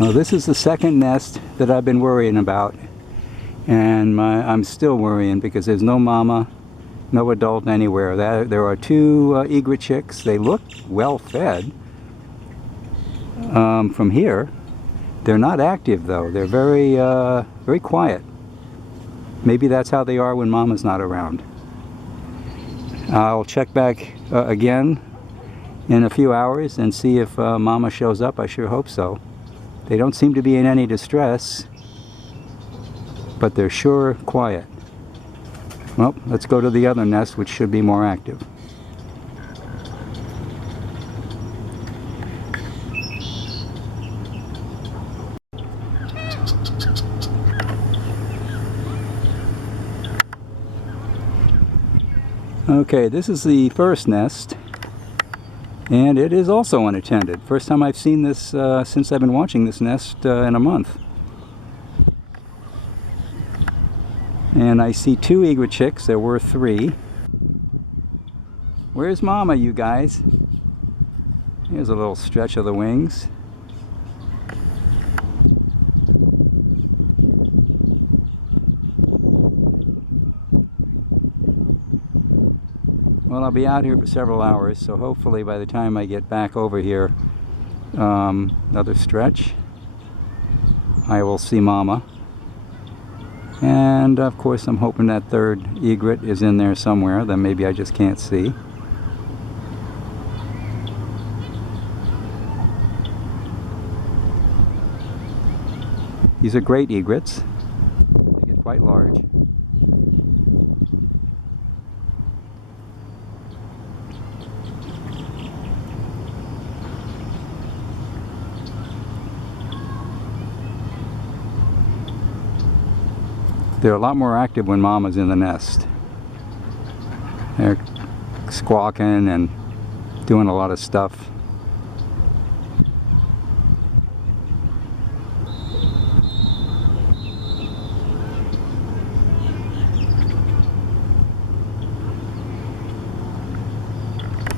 Well, this is the second nest that I've been worrying about, and I'm still worrying because there's no mama, no adult anywhere. There are two egret chicks. They look well fed from here. They're not active though. They're very very quiet. Maybe that's how they are when mama's not around. I'll check back again in a few hours and see if mama shows up. I sure hope so. They don't seem to be in any distress, but they're sure quiet. Well, let's go to the other nest, which should be more active. Okay, this is the first nest, and it is also unattended. First time I've seen this since I've been watching this nest in a month. And I see two egret chicks. There were three. Where's mama, you guys? Here's a little stretch of the wings. Well, I'll be out here for several hours, so hopefully by the time I get back over here, another stretch, I will see mama. And of course I'm hoping that third egret is in there somewhere that maybe I just can't see. These are great egrets. They get quite large. They're a lot more active when mama's in the nest. They're squawking and doing a lot of stuff.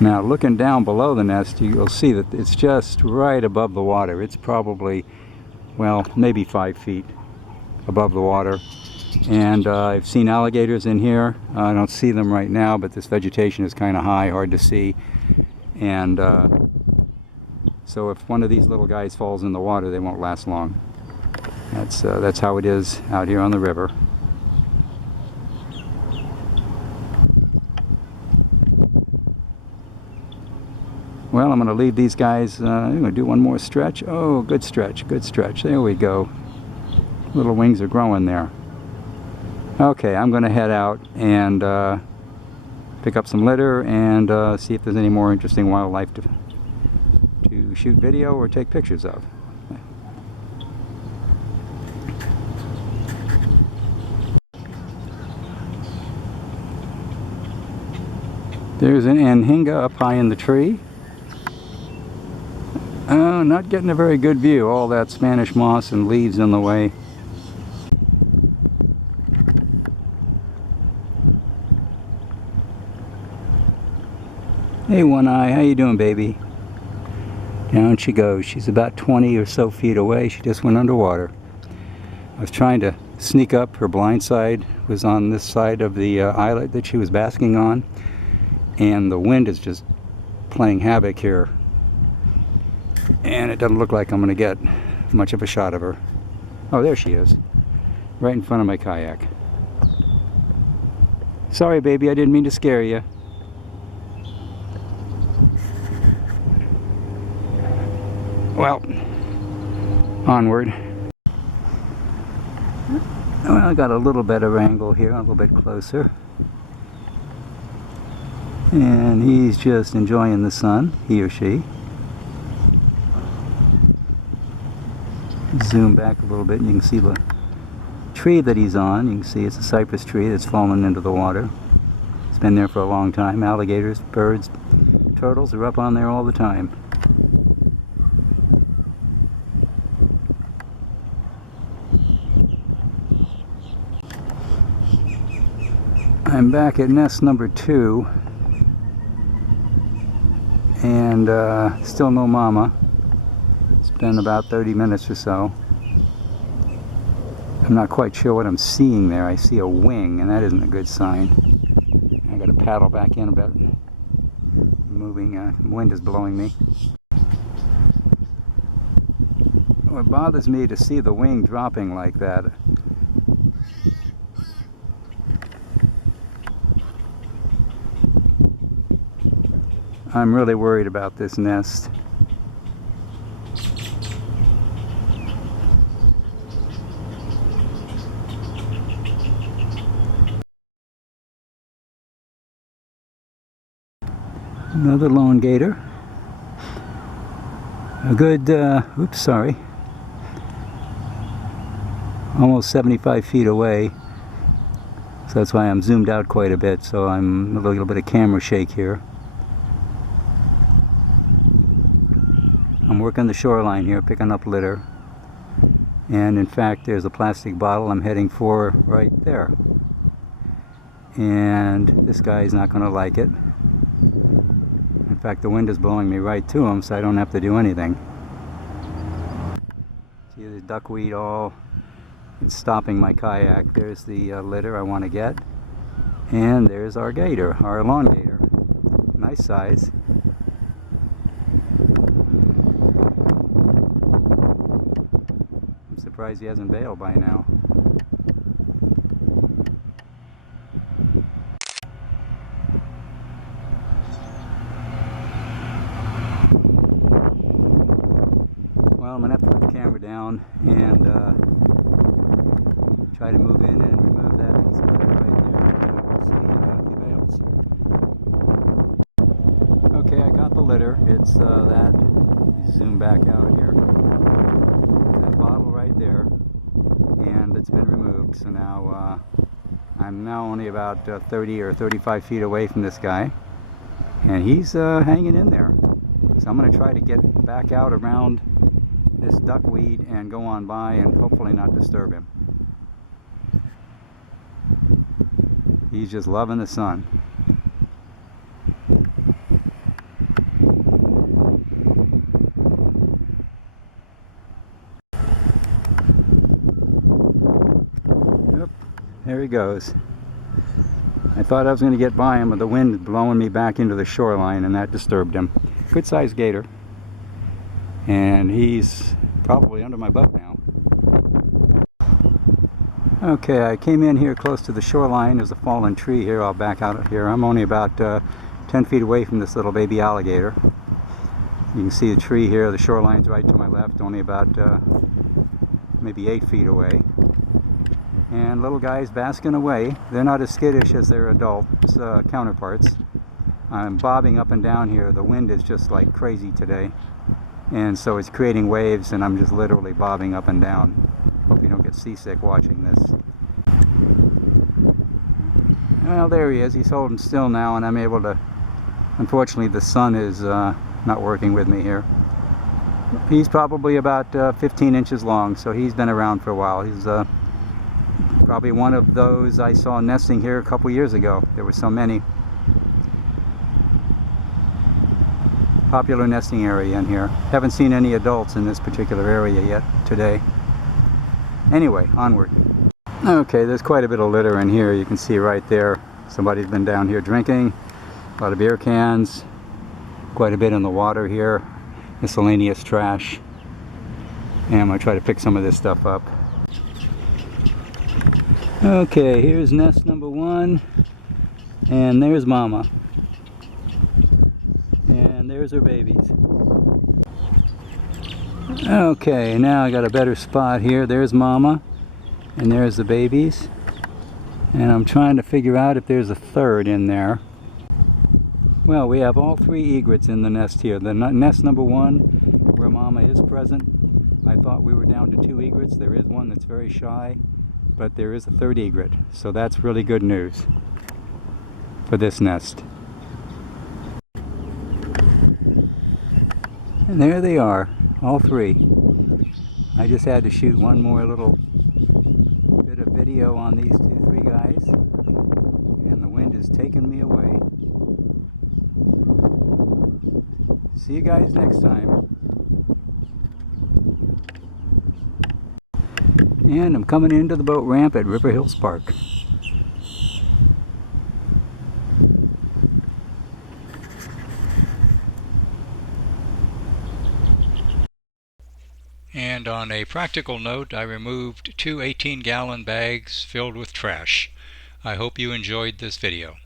Now looking down below the nest, you'll see that it's just right above the water. It's probably, well, maybe 5 feet above the water. And I've seen alligators in here. I don't see them right now, but this vegetation is kind of high, hard to see. And so if one of these little guys falls in the water, they won't last long. That's how it is out here on the river. Well, I'm going to leave these guys. I'm going to do one more stretch. Oh, good stretch, good stretch. There we go. Little wings are growing there. Okay, I'm going to head out and pick up some litter and see if there's any more interesting wildlife to shoot video or take pictures of. There's an anhinga up high in the tree. Not getting a very good view. All that Spanish moss and leaves in the way. Hey, One Eye, how you doing, baby? Down she goes. She's about 20 or so feet away. She just went underwater. I was trying to sneak up. Her blind side was on this side of the islet that she was basking on, and the wind is just playing havoc here, and it doesn't look like I'm going to get much of a shot of her. Oh, there she is, right in front of my kayak. Sorry, baby, I didn't mean to scare you. Well, onward. Well, I got a little better angle here, a little bit closer. And he's just enjoying the sun, he or she. Zoom back a little bit and you can see the tree that he's on. You can see it's a cypress tree that's fallen into the water. It's been there for a long time. Alligators, birds, turtles are up on there all the time. I'm back at nest number 2, and still no mama. It's been about 30 minutes or so. I'm not quite sure what I'm seeing there. I see a wing, and that isn't a good sign. I gotta paddle back in a bit. Moving, wind is blowing me. What bothers me to see the wing dropping like that. I'm really worried about this nest. Another elongator. A good, oops, sorry. Almost 75 feet away. So that's why I'm zoomed out quite a bit. So I'm a little bit of camera shake here. I'm working the shoreline here, picking up litter. And in fact, there's a plastic bottle I'm heading for right there. And this guy's not going to like it. In fact, the wind is blowing me right to him, so I don't have to do anything. See the duckweed all, it's stopping my kayak. There's the litter I want to get. And there's our gator, our elongator. Nice size. I'm surprised he hasn't bailed by now. Down and try to move in and remove that piece of litter right there. Okay, I got the litter. It's that. Zoom back out here. That bottle right there, and it's been removed. So now I'm now only about 30 or 35 feet away from this guy, and he's hanging in there. So I'm going to try to get back out around this duckweed and go on by and hopefully not disturb him. He's just loving the sun. Yep, there he goes. I thought I was going to get by him, but the wind is blowing me back into the shoreline, and that disturbed him. Good sized gator. And he's probably under my butt now. Okay, I came in here close to the shoreline. There's a fallen tree here. I'll back out of here. I'm only about 10 feet away from this little baby alligator. You can see the tree here. The shoreline's right to my left, only about maybe 8 feet away. And little guys basking away. They're not as skittish as their adult counterparts. I'm bobbing up and down here. The wind is just like crazy today. And so it's creating waves, and I'm just literally bobbing up and down. Hope you don't get seasick watching this. Well, there he is. He's holding still now, and I'm able to... Unfortunately, the sun is not working with me here. He's probably about 15 inches long, so he's been around for a while. He's probably one of those I saw nesting here a couple years ago. There were so many. Popular nesting area in here. Haven't seen any adults in this particular area yet today. Anyway, onward. Okay, there's quite a bit of litter in here. You can see right there. Somebody's been down here drinking. A lot of beer cans. Quite a bit in the water here. Miscellaneous trash. And I'm going to try to pick some of this stuff up. Okay, here's nest number 1. And there's Mama. There's her babies. Okay, now I got a better spot here. There's Mama, and there's the babies. And I'm trying to figure out if there's a third in there. Well, we have all 3 egrets in the nest here. The nest number 1, where Mama is present. I thought we were down to 2 egrets. There is one that's very shy, but there is a 3rd egret. So that's really good news for this nest. And there they are, all 3. I just had to shoot one more little bit of video on these 3 guys, and the wind is taking me away. See you guys next time. And I'm coming into the boat ramp at River Hills Park. And on a practical note, I removed two 18-gallon bags filled with trash. I hope you enjoyed this video.